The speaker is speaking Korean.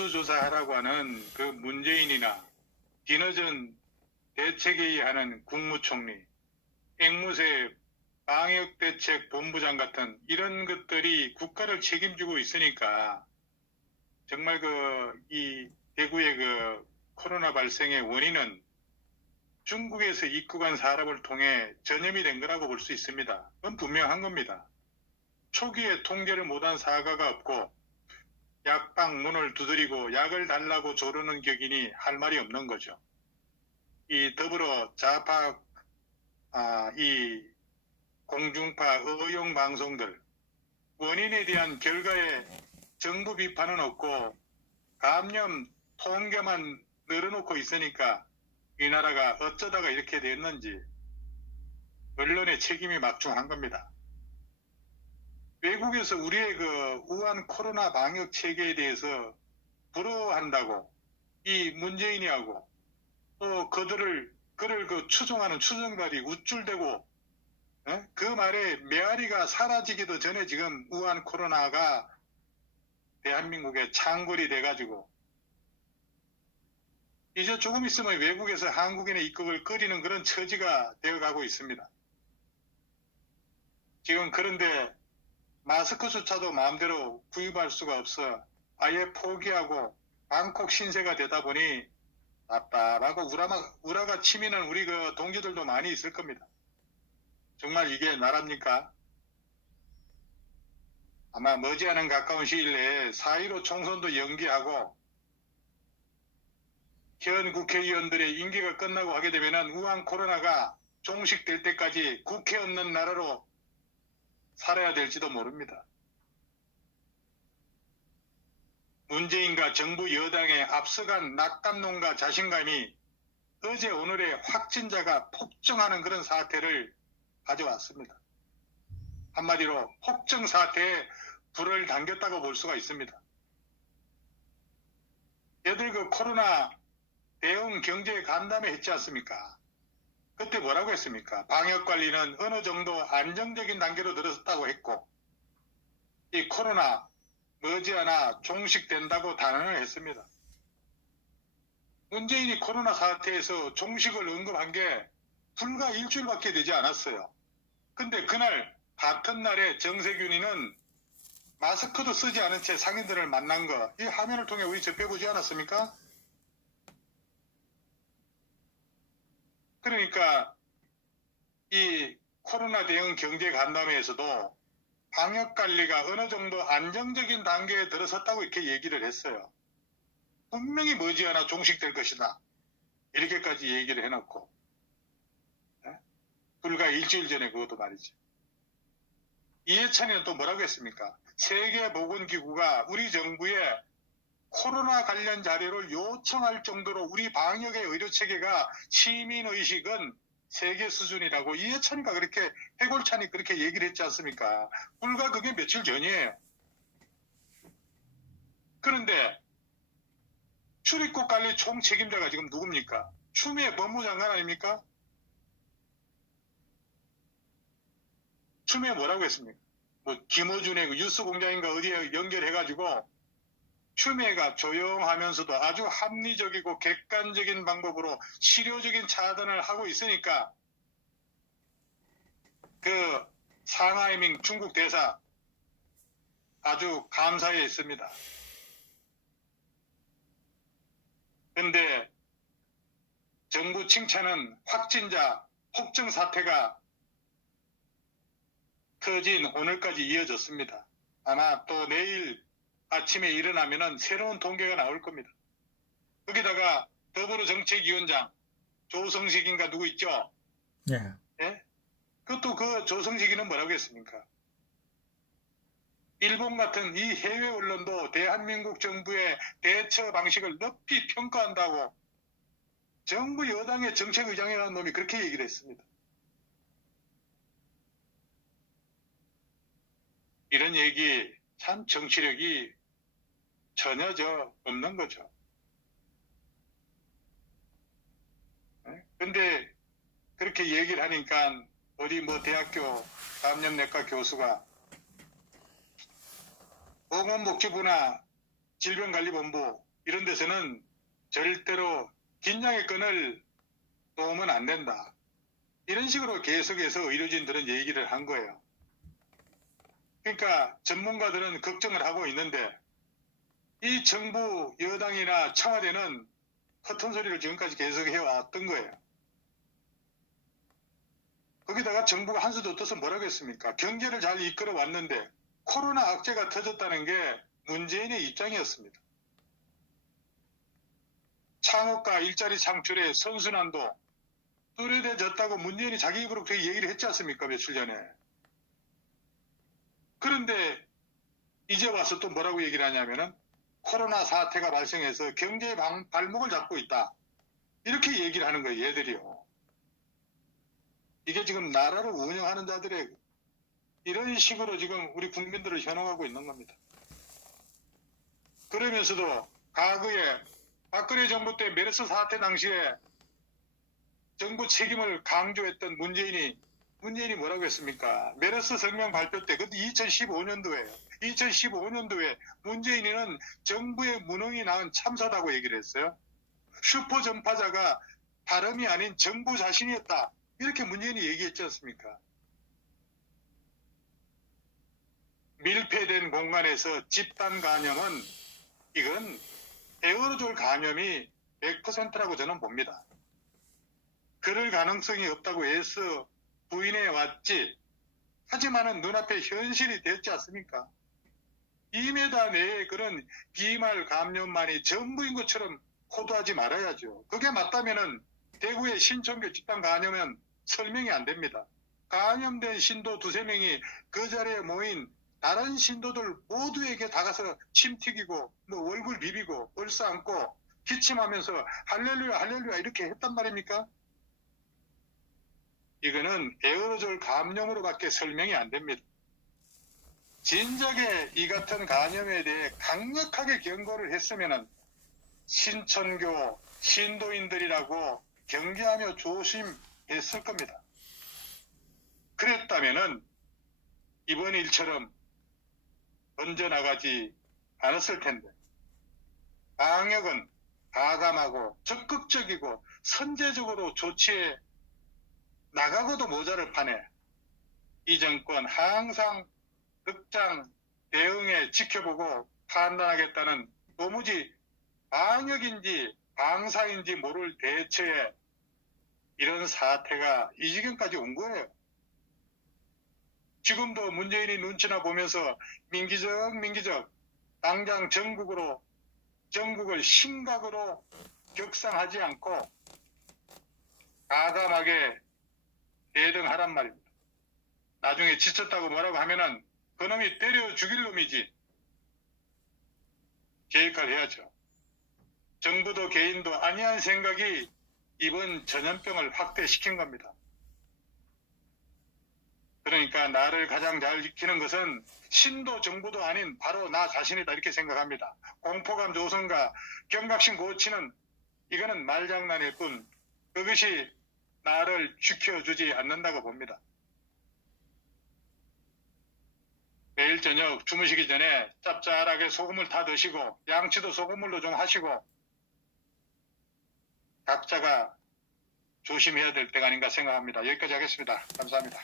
전수조사하라고 하는 그 문재인이나 김어준 대책회의하는 국무총리, 앵무새 방역대책본부장 같은 이런 것들이 국가를 책임지고 있으니까 정말 이 대구의 코로나 발생의 원인은 중국에서 입국한 사람을 통해 전염이 된 거라고 볼 수 있습니다. 그건 분명한 겁니다. 초기에 통제를 못한 사과가 없고 약방 문을 두드리고 약을 달라고 조르는 격이니 할 말이 없는 거죠. 이 더불어 좌파 이 공중파 의용 방송들 원인에 대한 결과에 정부 비판은 없고 감염 통계만 늘어놓고 있으니까 이 나라가 어쩌다가 이렇게 됐는지 언론의 책임이 막중한 겁니다. 외국에서 우리의 우한 코로나 방역 체계에 대해서 부러워한다고 이 문재인이하고 또 그를 추종하는 추종자들이 우쭐대고 그 말에 메아리가 사라지기도 전에 지금 우한 코로나가 대한민국의 창궐이 돼가지고 이제 조금 있으면 외국에서 한국인의 입국을 꺼리는 그런 처지가 되어가고 있습니다. 지금 그런데 마스크조차도 마음대로 구입할 수가 없어 아예 포기하고 방콕 신세가 되다 보니 답답하고 우라가 치미는 우리 동지들도 많이 있을 겁니다. 정말 이게 나랍니까? 아마 머지않은 가까운 시일 내에 4.15 총선도 연기하고 현 국회의원들의 임기가 끝나고 하게 되면 우한 코로나가 종식될 때까지 국회 없는 나라로 살아야 될지도 모릅니다. 문재인과 정부 여당의 앞서간 낙담론과 자신감이 어제 오늘의 확진자가 폭증하는 그런 사태를 가져왔습니다. 한마디로 폭증 사태에 불을 당겼다고 볼 수가 있습니다. 얘들 코로나 대응 경제 간담회 했지 않습니까? 그때 뭐라고 했습니까? 방역관리는 어느 정도 안정적인 단계로 들어섰다고 했고 이 코로나 머지않아 종식된다고 단언을 했습니다. 문재인이 코로나 사태에서 종식을 언급한 게 불과 일주일밖에 되지 않았어요. 근데 그날 같은 날에 정세균이는 마스크도 쓰지 않은 채 상인들을 만난 거 이 화면을 통해 우리 접해보지 않았습니까? 그러니까 이 코로나 대응 경제 간담회에서도 방역관리가 어느 정도 안정적인 단계에 들어섰다고 이렇게 얘기를 했어요. 분명히 머지않아 종식될 것이다. 이렇게까지 얘기를 해놓고 불과 일주일 전에 그것도 말이죠. 이해찬이는 또 뭐라고 했습니까? 세계보건기구가 우리 정부에 코로나 관련 자료를 요청할 정도로 우리 방역의 의료체계가 시민의식은 세계 수준이라고 이해찬이가 그렇게 해골찬이 그렇게 얘기를 했지 않습니까? 불과 그게 며칠 전이에요. 그런데 출입국 관리 총책임자가 지금 누굽니까? 추미애 법무장관 아닙니까? 추미애 뭐라고 했습니까? 뭐 김어준의 뉴스공장인가 어디에 연결해가지고 추미애가 조용하면서도 아주 합리적이고 객관적인 방법으로 실효적인 차단을 하고 있으니까 상하이밍 중국 대사 아주 감사해 있습니다. 그런데 정부 칭찬은 확진자 폭증 사태가 커진 오늘까지 이어졌습니다. 아마 또 내일 아침에 일어나면은 새로운 통계가 나올 겁니다. 거기다가 더불어정책위원장 조성식인가 누구 있죠? 네. 예? 그것도 조성식이는 뭐라고 했습니까? 일본 같은 이 해외 언론도 대한민국 정부의 대처 방식을 높이 평가한다고 정부 여당의 정책의장이라는 놈이 그렇게 얘기를 했습니다. 이런 얘기 참 정치력이 전혀 없는 거죠. 근데 그렇게 얘기를 하니까 어디 대학교 감염내과 교수가 보건복지부나 질병관리본부 이런 데서는 절대로 긴장의 끈을 놓으면 안 된다. 이런 식으로 계속해서 의료진들은 얘기를 한 거예요. 그러니까 전문가들은 걱정을 하고 있는데 이 정부 여당이나 청와대는 허튼 소리를 지금까지 계속 해왔던 거예요. 거기다가 정부가 한 수도 떠서 뭐라고 했습니까? 경제를 잘 이끌어 왔는데 코로나 악재가 터졌다는 게 문재인의 입장이었습니다. 창업과 일자리 창출의 선순환도 뚜렷해졌다고 문재인이 자기 입으로 그렇게 얘기를 했지 않습니까? 며칠 전에. 그런데 이제 와서 또 뭐라고 얘기를 하냐면은 코로나 사태가 발생해서 경제의 발목을 잡고 있다. 이렇게 얘기를 하는 거예요. 얘들이요. 이게 지금 나라를 운영하는 자들의 이런 식으로 지금 우리 국민들을 현혹하고 있는 겁니다. 그러면서도 과거에 박근혜 정부 때 메르스 사태 당시에 정부 책임을 강조했던 문재인이 뭐라고 했습니까? 메르스 성명 발표 때, 그때 2015년도에요. 2015년도에 문재인이는 정부의 무능이 낳은 참사다고 얘기를 했어요. 슈퍼 전파자가 다름이 아닌 정부 자신이었다. 이렇게 문재인이 얘기했지 않습니까? 밀폐된 공간에서 집단 감염은 이건 에어로졸 감염이 100%라고 저는 봅니다. 그럴 가능성이 없다고 애써 부인해 왔지. 하지만은 눈앞에 현실이 됐지 않습니까? 2m 내에 그런 비말 감염만이 전부인 것처럼 호도하지 말아야죠. 그게 맞다면은 대구의 신천교 집단 감염은 설명이 안 됩니다. 감염된 신도 2~3명이 그 자리에 모인 다른 신도들 모두에게 다가서 침 튀기고 뭐 얼굴 비비고 얼싸안고 기침하면서 할렐루야 할렐루야 이렇게 했단 말입니까? 이거는 에어로졸 감염으로밖에 설명이 안 됩니다. 진작에 이 같은 감염에 대해 강력하게 경고를 했으면 신천교 신도인들이라고 경계하며 조심했을 겁니다. 그랬다면 이번 일처럼 번져나가지 않았을 텐데 방역은 가감하고 적극적이고 선제적으로 조치해 나가고도 모자를 파네. 이 정권 항상 극장 대응에 지켜보고 판단하겠다는 도무지 방역인지 방사인지 모를 대처에 이런 사태가 이 지경까지 온 거예요. 지금도 문재인이 눈치나 보면서 민기적 당장 전국을 심각으로 격상하지 않고 가감하게 대등하란 말입니다. 나중에 지쳤다고 뭐라고 하면은 그놈이 때려 죽일 놈이지. 계획을 해야죠. 정부도 개인도 아니한 생각이 이번 전염병을 확대시킨 겁니다. 그러니까 나를 가장 잘 지키는 것은 신도 정부도 아닌 바로 나 자신이다 이렇게 생각합니다. 공포감 조성과 경각심 고치는 이거는 말장난일 뿐 그것이 나를 지켜주지 않는다고 봅니다. 매일 저녁 주무시기 전에 짭짤하게 소금을 타 드시고 양치도 소금물로 좀 하시고 각자가 조심해야 될 때가 아닌가 생각합니다. 여기까지 하겠습니다. 감사합니다.